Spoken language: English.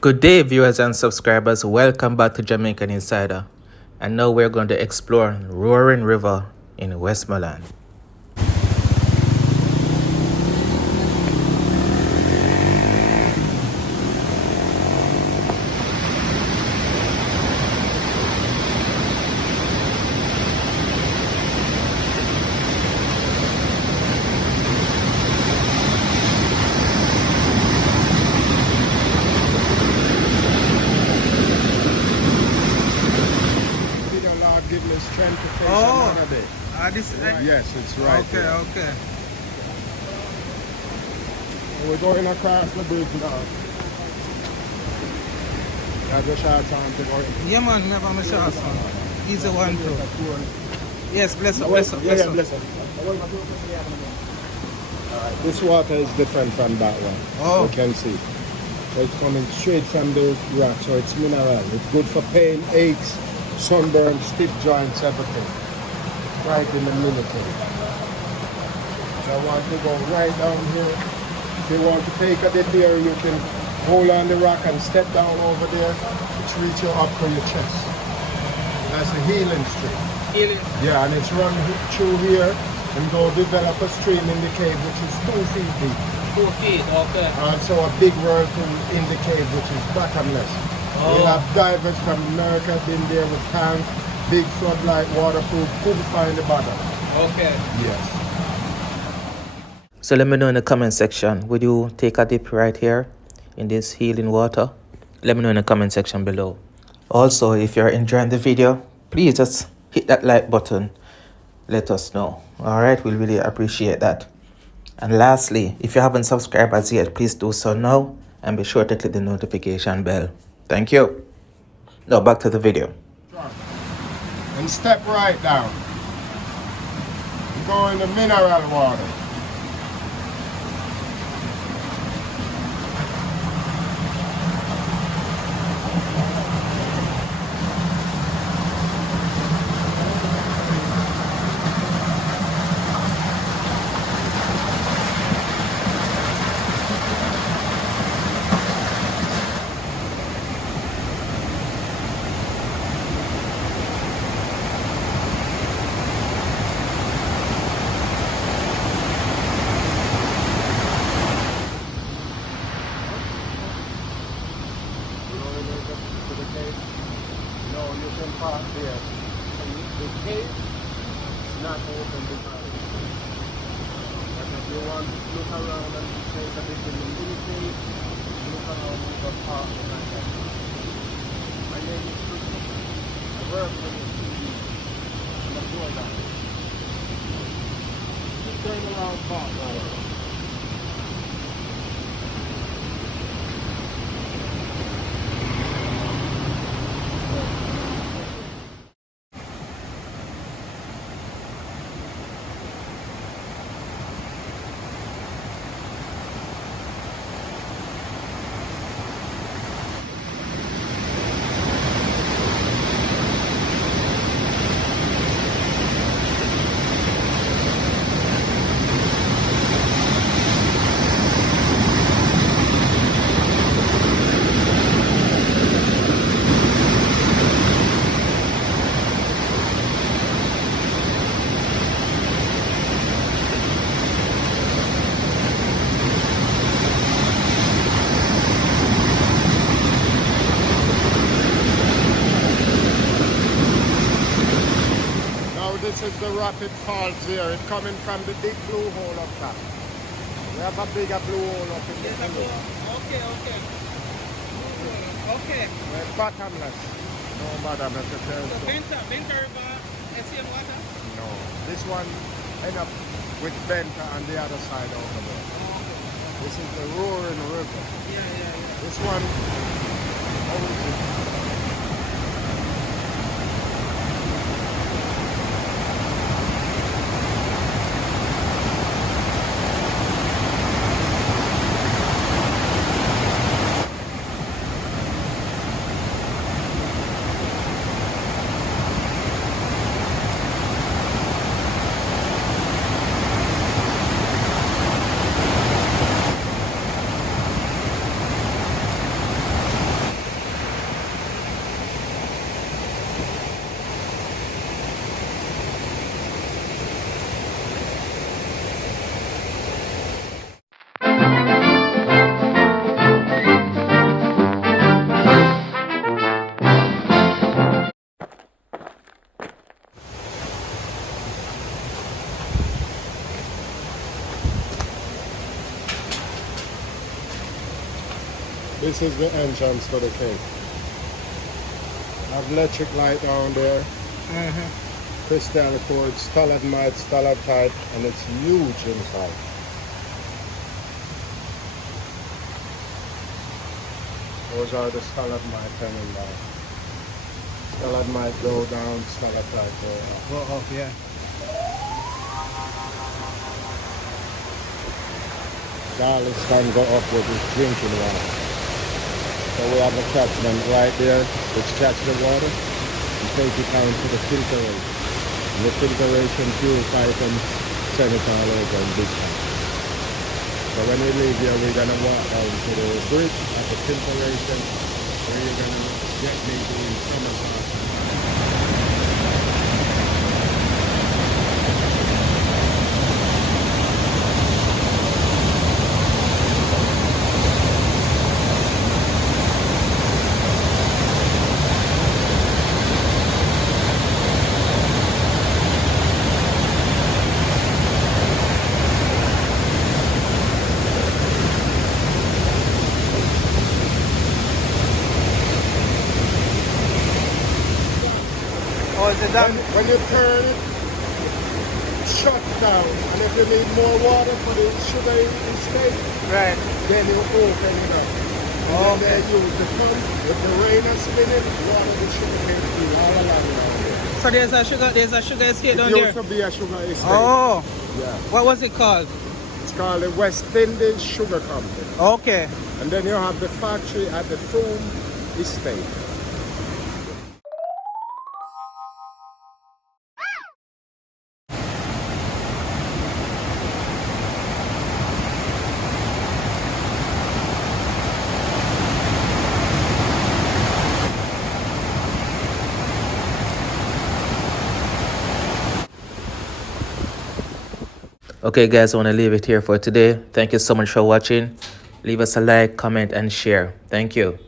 Good day, viewers and subscribers. Welcome back to Jamaican Insider. And now we're going to explore Roaring River in Westmoreland. Give me strength to face another day. This is right. Yes, it's right. Okay, here. okay. We're going across the bridge now. That's a short time to go. Yeah, man, never my shot, son. He's the one too. Yes, bless up, bless up, Yeah, bless up. bless up. Alright, this water is different from that one. Oh. You can see. So it's coming straight from the rock, so it's mineral. It's good for pain, aches, sunburn, stiff joints, everything. Right in the military. So I want to go right down here. If you want to take a dip here, you can hold on the rock and step down over there, which reach you up to your chest. That's the healing stream. Healing. Yeah, and it's run through here and go develop a stream in the cave, which is 2 feet deep. 2 feet, okay. Also a big whirlpool in the cave, which is bottomless. You'll have divers from America been there with tanks, big floodlight, waterproof, couldn't find the bottom. Okay. Yes. So let me know in the comment section, would you take a dip right here in this healing water? Let me know in the comment section below. Also, if you're enjoying the video, please just hit that like button. Let us know. Alright, we'll really appreciate that. And lastly, if you haven't subscribed as yet, please do so now and be sure to click the notification bell. Thank you. Now back to the video. And step right down. Go in the mineral water. No, you can park there. The cave is not open because but if you want to look around and take a bit in the mini cave, look around with the park behind that. My name is Luciano. I work with the TV. I'm a tour guide. Just turn around park now. This is the rapid falls here. It's coming from the big blue hole up top. We have a bigger blue hole up in the middle. Okay, okay. Okay. We're bottomless. No bottom necessarily. So Benta River, same water? No. This one end up with Benta on the other side over there. This is the Roaring River. Yeah. This one, how is it? This is the entrance to the cave. I have electric light down there. Crystal cord, stalagmite, stalactite, and it's huge inside. Those are the stalagmite hanging down. Stalagmite go down, stalactite go up. Go up, yeah. Garlic can go up with his drinking water. So we have a catchment right there, which catch the water and take it down to the filtration. And the filtration purifies and send it all over in big tank. So when we leave here, we're gonna walk down to the bridge at the filtration, where you're gonna get me doing summer sauce. Oh, is it that? When you turn it, shut down. And if you need more water for the sugar in state, Right. then you open it up. And then they use the pump. If the rain is spinning, water the sugar cane through all along around here. So there's a sugar escape down It there. used to be a sugar estate. Oh, Yeah. what was it called? It's called the West Indies Sugar Company. Okay. And then you have the factory at the Food Estate. Okay guys, I want to leave it here for today. Thank you so much for watching. Leave us a like, comment and share. Thank you.